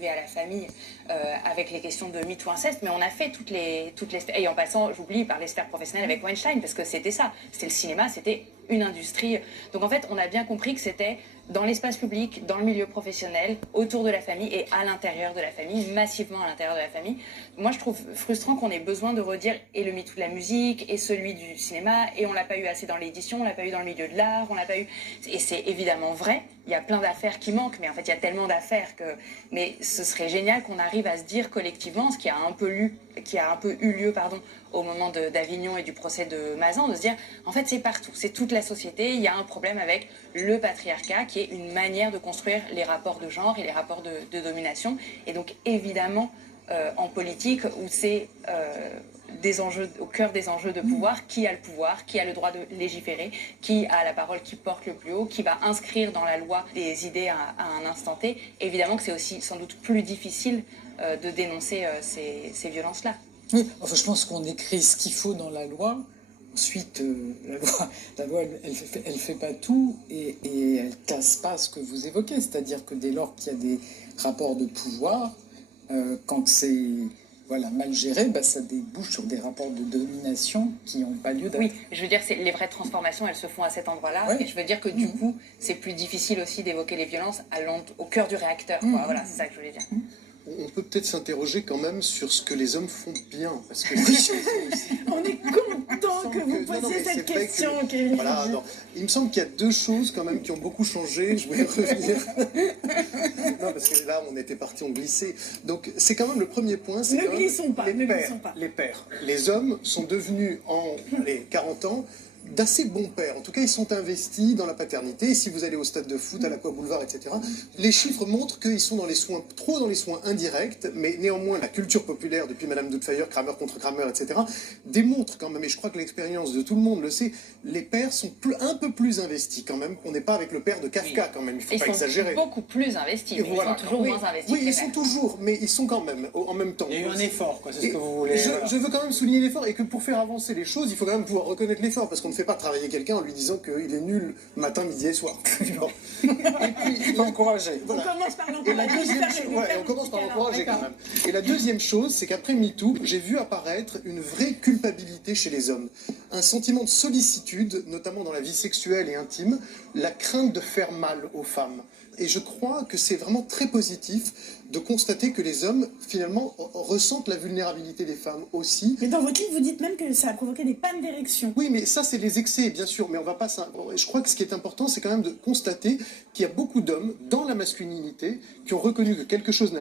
arrivé à la famille avec les questions de mythe ou inceste, mais on a fait toutes les et en passant, j'oublie, par les sphères professionnelles avec Weinstein, parce que c'était ça, c'était le cinéma, c'était une industrie. Donc en fait, on a bien compris que c'était dans l'espace public, dans le milieu professionnel, autour de la famille et à l'intérieur de la famille, massivement à l'intérieur de la famille. Moi, je trouve frustrant qu'on ait besoin de redire et le MeToo de la musique et celui du cinéma, et on l'a pas eu assez dans l'édition, on l'a pas eu dans le milieu de l'art, on l'a pas eu... Et c'est évidemment vrai, il y a plein d'affaires qui manquent, mais en fait, il y a tellement d'affaires que... Mais ce serait génial qu'on arrive à se dire collectivement, ce qui a un peu eu lieu, au moment d'Avignon et du procès de Mazan, de se dire, en fait, c'est partout, c'est toute la société, il y a un problème avec le patriarcat, qui est une manière de construire les rapports de genre et les rapports de domination. Et donc, évidemment, en politique, où c'est des enjeux, au cœur des enjeux de pouvoir, qui a le droit de légiférer, qui a la parole qui porte le plus haut, qui va inscrire dans la loi des idées à un instant T. Évidemment que c'est aussi sans doute plus difficile de dénoncer ces violences-là. Oui, enfin, je pense qu'on écrit ce qu'il faut dans la loi. Ensuite, la loi, elle fait pas tout et elle casse pas ce que vous évoquez. C'est-à-dire que dès lors qu'il y a des rapports de pouvoir, quand c'est mal géré, ça débouche sur des rapports de domination qui n'ont pas lieu d'être. Oui, je veux dire, les vraies transformations, elles se font à cet endroit-là. Ouais. Et je veux dire que du coup, c'est plus difficile aussi d'évoquer les violences au cœur du réacteur. Voilà, c'est ça que je voulais dire. On peut peut-être s'interroger quand même sur ce que les hommes font bien, parce que on est content que vous posiez cette question, Kevin. Voilà, il me semble qu'il y a deux choses quand même qui ont beaucoup changé. Je voulais revenir. Non, parce que là, on était parti, on glissait. Donc, c'est quand même le premier point. Ne glissons pas. Les pères. Les hommes sont devenus en 40 ans d'assez bons pères. En tout cas, ils sont investis dans la paternité. Et si vous allez au stade de foot, à l'Aqua Boulevard, etc., les chiffres montrent qu'ils sont trop dans les soins indirects, mais néanmoins, la culture populaire, depuis Madame Doubtfire, Kramer contre Kramer, etc., démontre quand même, et je crois que l'expérience de tout le monde le sait, les pères sont un peu plus investis quand même. On n'est pas avec le père de Kafka quand même, il ne faut pas exagérer. Ils sont beaucoup plus investis, mais voilà, ils sont toujours moins investis. Oui, ils sont toujours, mais ils sont quand même, en même temps. Il y a eu un effort, c'est ce que vous voulez. Je veux quand même souligner l'effort, et que pour faire avancer les choses, il faut quand même pouvoir reconnaître l'effort, parce qu'on ne fait pas travailler quelqu'un en lui disant qu'il est nul matin, midi et soir. Et puis, il faut encourager. Voilà. On commence par l'encourager. On commence par l'encourager quand même. Et la deuxième chose, c'est qu'après MeToo, j'ai vu apparaître une vraie culpabilité chez les hommes. Un sentiment de sollicitude, notamment dans la vie sexuelle et intime, la crainte de faire mal aux femmes. Et je crois que c'est vraiment très positif de constater que les hommes, finalement, ressentent la vulnérabilité des femmes aussi. Mais dans votre livre, vous dites même que ça a provoqué des pannes d'érection. Oui, mais ça, c'est les excès, bien sûr. Mais on va pas... Je crois que ce qui est important, c'est quand même de constater qu'il y a beaucoup d'hommes, dans la masculinité, qui ont reconnu que quelque chose